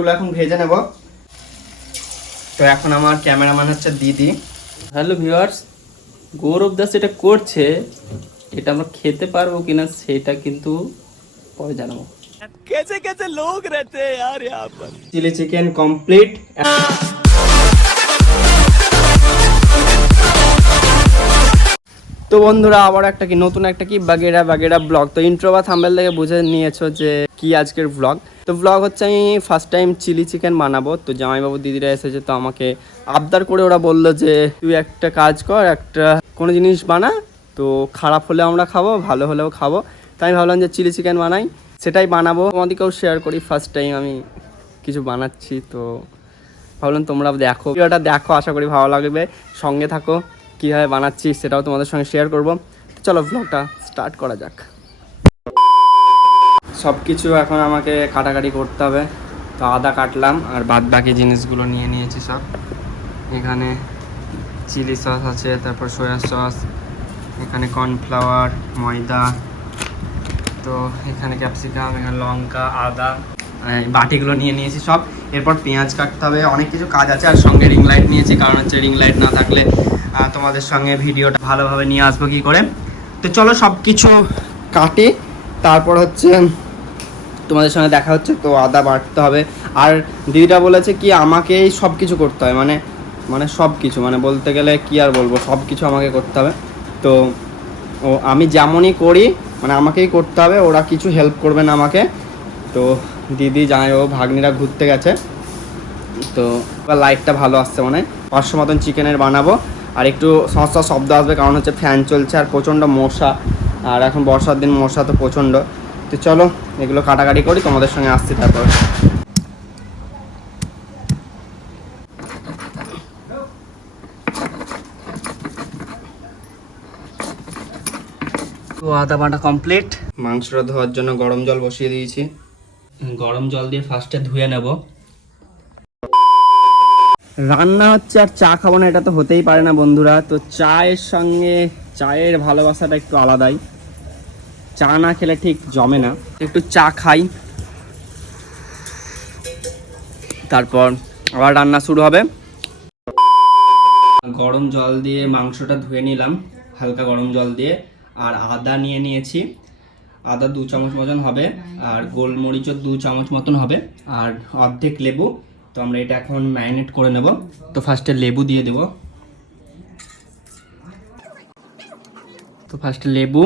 ওইগুলো এখন ভেজে নেব। তো এখন আমার ক্যামেরাম্যান হচ্ছে দিদি। হ্যালো ভিউয়ার্স গৌরব দাস এটা করছে এটা আমরা খেতে পারব কিনা সেটা কিন্তু পরে জানাব। কেসে কেসে লোক রেতে চিলি চিকেন কমপ্লিট তো বন্ধুরা, আবার একটা কি, নতুন একটা কি, বাগেরা বাগেরা ব্লগ। তো ইন্ট্রো বা থাম্বেল থেকে বুঝে নিয়েছো যে কি আজকের ব্লগ তো ব্লগ হচ্ছে আমি ফার্স্ট টাইম চিলি চিকেন বানাবো। তো জামাইবাবু দিদিরা এসেছে, তো আমাকে আবদার করে ওরা বলল যে, তুই একটা কাজ কর, একটা কোনো জিনিস বানা। তো খারাপ হলে আমরা খাব, ভালো হলেও খাব। তাই আমি ভাবলাম যে চিলি চিকেন বানাই। সেটাই বানাবো। তোমাদেরকেও শেয়ার করি ফার্স্ট টাইম আমি কিছু বানাচ্ছি। তো ভাবলাম তোমরা দেখো। ভিডিওটা দেখো, আশা করি ভালো লাগবে। সঙ্গে থাকো। কীভাবে বানাচ্ছি সেটাও তোমাদের সঙ্গে শেয়ার করব। চলো ব্লগটা স্টার্ট করা যাক। সব কিছু এখন আমাকে কাটাকাটি করতে হবে। তো আদা কাটলাম আর বাদ বাকি জিনিসগুলো নিয়ে নিয়েছি সব। এখানে চিলি সস আছে, তারপর সয়া সস এখানে কর্নফ্লাওয়ার ময়দা, তো এখানে ক্যাপসিকাম এখানে লঙ্কা, আদা বাটিগুলো নিয়ে নিয়েছি সব। এরপর পেঁয়াজ কাটতে হবে। অনেক কিছু কাজ আছে আর সঙ্গে রিং লাইট নিয়েছি, কারণ হচ্ছে রিং লাইট না থাকলে তোমাদের সঙ্গে ভিডিওটা ভালোভাবে নিয়ে আসব কী করে। তো চলো সব কিছু কাটি, তারপর হচ্ছে তোমাদের সঙ্গে দেখা হচ্ছে, তো আদা বাটতে হবে। আর দিদিটা বলেছে কি, আমাকেই সব কিছু করতে হয় মানে মানে সব কিছু মানে বলতে গেলে কি আর বলব সব কিছু আমাকে করতে হবে। তো ও, আমি যেমনই করি মানে আমাকেই করতে হবে, ওরা কিছু হেল্প করবে না আমাকে। তো দিদি জানাই ও ভাগ্নিরা ঘুরতে গেছে। তো লাইটটা ভালো আসছে মানে পাঁচশো মতন চিকেনের বানাবো। আর একটু সমস্যা শব্দ আসবে কারণ হচ্ছে ফ্যান চলছে আর প্রচণ্ড মশা। আর এখন বর্ষার দিন মশা তো প্রচণ্ড। তো চলো এগুলো কাটাকাটি করি তোমাদের সঙ্গে আসছি তারপর। তো আদা বাটা কমপ্লিট মাংসটা ধোয়ার জন্য গরম জল বসিয়ে দিয়েছি। গরম জল দিয়ে ফার্স্টে ধুয়ে নেব। রান্না হচ্ছে আর চা খাব না, এটা তো হতেই পারে না বন্ধুরা। তো চায়ের সঙ্গে চায়ের ভালোবাসাটা একটু আলাদাই। চা না খেলে ঠিক জমে না। একটু চা খাই। তারপর আবার রান্না শুরু হবে। গরম জল দিয়ে মাংসটা ধুয়ে নিলাম, হালকা গরম জল দিয়ে। আর আদা নিয়ে নিয়েছি। আদা দু চামচ মতন হবে, আর গোলমরিচও দু চামচ মতন হবে। আর অর্ধেক লেবু তো আমরা এটা এখন ম্যারিনেট করে নেব। তো ফার্স্টে লেবু দিয়ে দেব। তো ফার্স্টে লেবু,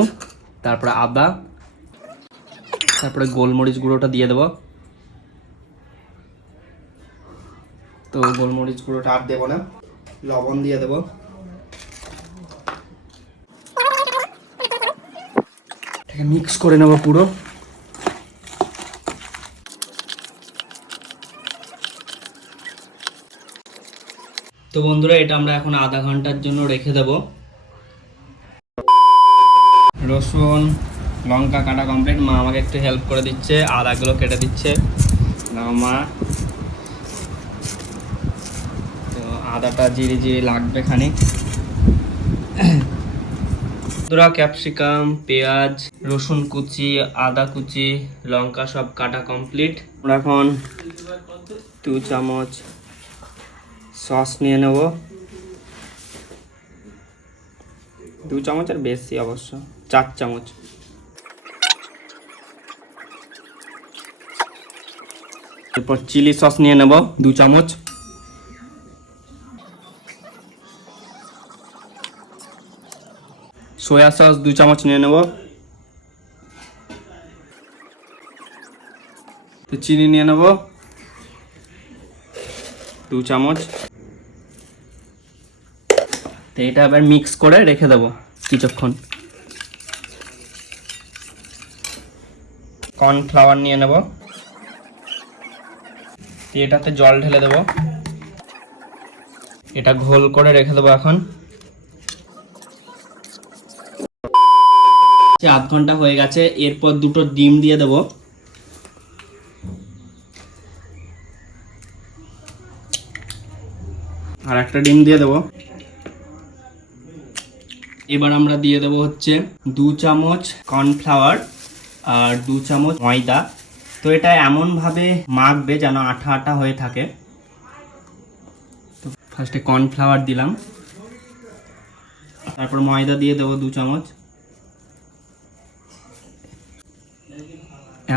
তারপরে আদা, তারপরে গোলমরিচ গুঁড়োটা দিয়ে দেব। তো গোলমরিচ গুঁড়োটা আর দেবো না, লবণ দিয়ে দেবো। মিক্স করে নেব পুরো। তো বন্ধুরা, এটা আমরা এখন আধা ঘণ্টার জন্য রেখে দেব। রসুন, লঙ্কা কাটা কমপ্লিট মা আমাকে একটু হেল্প করে দিচ্ছে, আদাগুলো কেটে দিচ্ছে। মা। তো আদাটা জিরি জিরি লাগবে খানিক। বন্ধুরা ক্যাপসিকাম পেঁয়াজ, রসুন কুচি, আদা কুচি, লঙ্কা সব কাটা কমপ্লিট এখন দু চামচ সস নিয়ে নেব। দু চামচের বেশি অবশ্য, চার চামচ। এরপর চিলি সস নিয়ে নেব, দু চামচ। সয়া সস দু চামচ নিয়ে নেব। চিনি নিয়ে নেব, দু চামচ। তো এটা আবার মিক্স করে রেখে দেবো কিছুক্ষণ। কর্নফ্লাওয়ার নিয়ে নেব। এটাতে জল ঢেলে দেবো। এটা ঘোল করে রেখে দেবো এখন। আধ ঘণ্টা হয়ে গেছে, এরপর দুটো ডিম দিয়ে দেবো। আর একটা ডিম দিয়ে দেবো। এবার আমরা দিয়ে দেবো হচ্ছে দু চামচ কর্নফ্লাওয়ার আর দু চামচ ময়দা। তো এটা এমনভাবে মাখবে যেন আঠা আঠা হয়ে থাকে। তো ফার্স্টে কর্নফ্লাওয়ার দিলাম। তারপর ময়দা দিয়ে দেবো দু চামচ।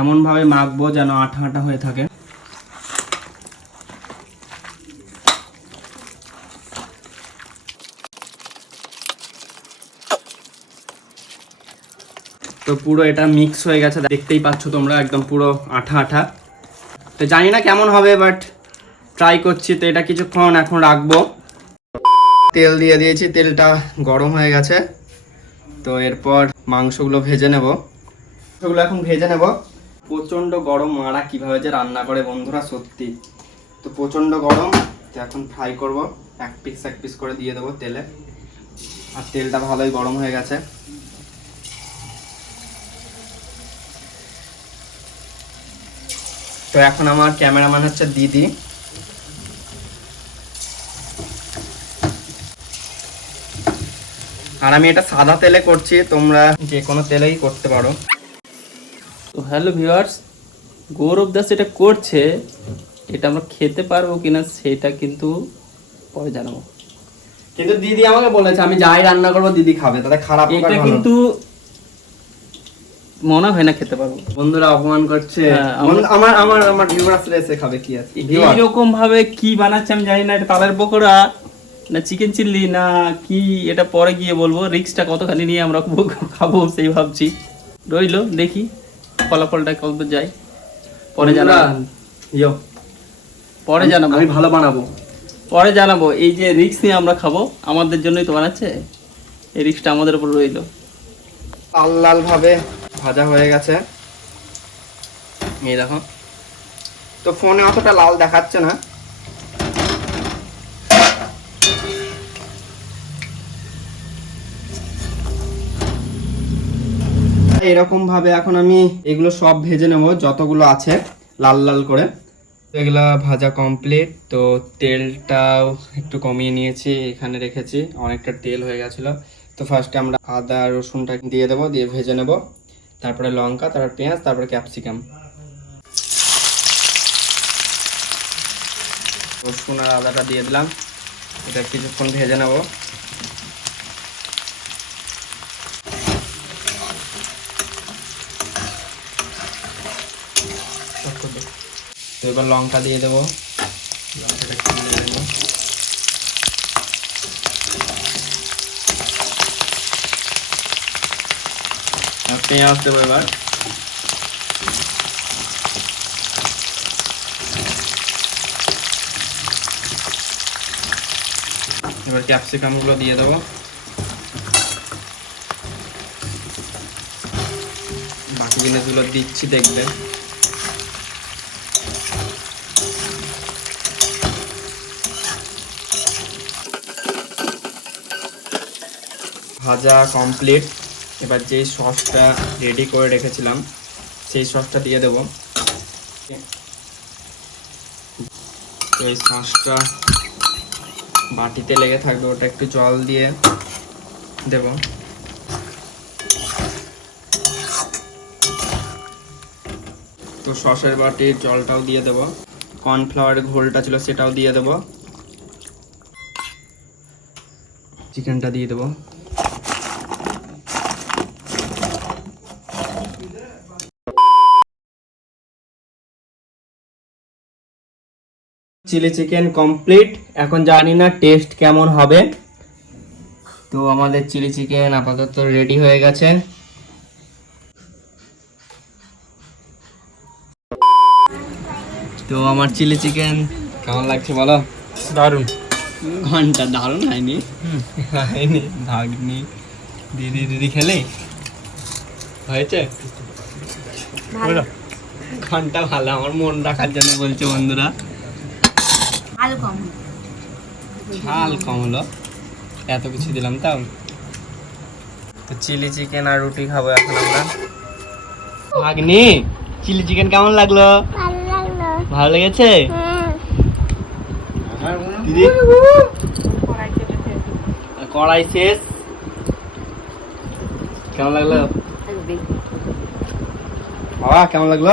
এমনভাবে মাখবো যেন আঠা আঠা হয়ে থাকে। তো পুরো এটা মিক্স হয়ে গেছে, দেখতেই পাচ্ছ তোমরা একদম পুরো আঠা আঠা। তো জানি না কেমন হবে বাট ট্রাই করছি। তো এটা কিছুক্ষণ এখন রাখব। তেল দিয়ে দিয়েছি, তেলটা গরম হয়ে গেছে। তো এরপর মাংসগুলো ভেজে নেব। মাংসগুলো এখন ভেজে নেব। প্রচণ্ড গরম, মারা কীভাবে যে রান্না করে বন্ধুরা, সত্যি। তো প্রচণ্ড গরম, তো এখন ফ্রাই করব। এক পিস এক পিস করে দিয়ে দেবো তেলে। আর তেলটা ভালোই গরম হয়ে গেছে। তো এখন আমার ক্যামেরাম্যান হচ্ছে দিদি। আর আমি এটা সাদা তেলে করছি তোমরা যে কোনো তেলেই করতে পারো। তো হ্যালো ভিউয়ার্স গৌরব দাস এটা করছে এটা আমরা খেতে পারব কিনা সেটা কিন্তু পরে জানাব। কিন্তু দিদি আমাকে বলেছে আমি যাই রান্না করব দিদি খাবে তাতে খারাপ এটা কিন্তু মনে হয় না খেতে পারব। বন্ধুরা অপমান করছে। হ্যাঁ, আমার- আমার আমার ভিউয়ার্সরা এসে খাবে কি আছে। এইরকম ভাবে কি বানাচ্ছে আমি জানি না এটা তালের পকোড়া না চিকেন চিল্লি না কি এটা পরে গিয়ে বলব রিক্সটা কতখানি নিয়ে আমরা খাব সেই ভাবছি। রইল দেখি ফলাফলটা কত যায়। পরে জানাব। ইয়ো, পরে জানাব। আমি ভালো বানাবো। পরে জানাব এই যে রিক্স নিয়ে আমরা খাব আমাদের জন্যই তো বানাচ্ছে এই রিক্সটা আমাদের উপর রইল। লাল লাল ভাবে ভাজা হয়ে গেছে। এই দেখো। তো ফোনে অতটা লাল দেখাচ্ছে না। এরকম ভাবে এখন আমি এগুলো সব ভেজে নেব, যতগুলো আছে লাল লাল করে। এগুলা ভাজা কমপ্লিট তো তেলটাও একটু কমিয়ে নিয়েছি, এখানে রেখেছি, অনেকটা তেল হয়ে গেছিল। তো ফার্স্টে আমরা আদা রসুনটা দিয়ে দেবো, দিয়ে ভেজে নেব। তারপরে লঙ্কা, তারপর পেঁয়াজ, তারপরে ক্যাপসিকাম। রসুন আর আদাটা দিয়ে দিলাম। এটা কিছুক্ষণ ভেজে নেব। তো এবার লঙ্কা দিয়ে দেবো লঙ্কাটা একটু দিয়ে দেবো আর পেঁয়াজ দেবো এবার এবার ক্যাপসিকামগুলো দিয়ে দেবো। বাকি জিনিসগুলো দিচ্ছি দেখবে। ভাজা কমপ্লিট এবার যেই সসটা রেডি করে রেখেছিলাম, সেই সসটা দিয়ে দেবো। তো এই সসটা বাটিতে লেগে থাকবে, ওটা একটু জল দিয়ে দেব। তো সসের বাটির জলটাও দিয়ে দেবো। কর্নফ্লাওয়ারের ঘোলটা ছিল সেটাও দিয়ে দেবো। চিকেনটা দিয়ে দেবো। Chilli chicken complete. এখন জানি না টেস্ট কেমন হবে। তো আমাদের চিলি চিকেন আপাতত রেডি হয়ে গেছে। তো আমার চিলি চিকেন কেমন লাগছে বলো? দারুণ ঘণ্টা দারুণ হয়নি। হয়নি ভাগনি। দিদি দিদি খেলে? হয়েছে? ঘণ্টা ভালো আমার মন রাখার জন্য বলছে বন্ধুরা। ঝাল কম ঝাল কম হলো। এত কিছু দিলাম তাও তো চিলি চিকেন আর রুটি খাব এখন আমরা। ভাগ্নি চিলি চিকেন কেমন লাগল? ভালো লাগল ভালো লেগেছে? দিদি? কড়াই শেষ? কেমন লাগল? বাবা কেমন লাগল।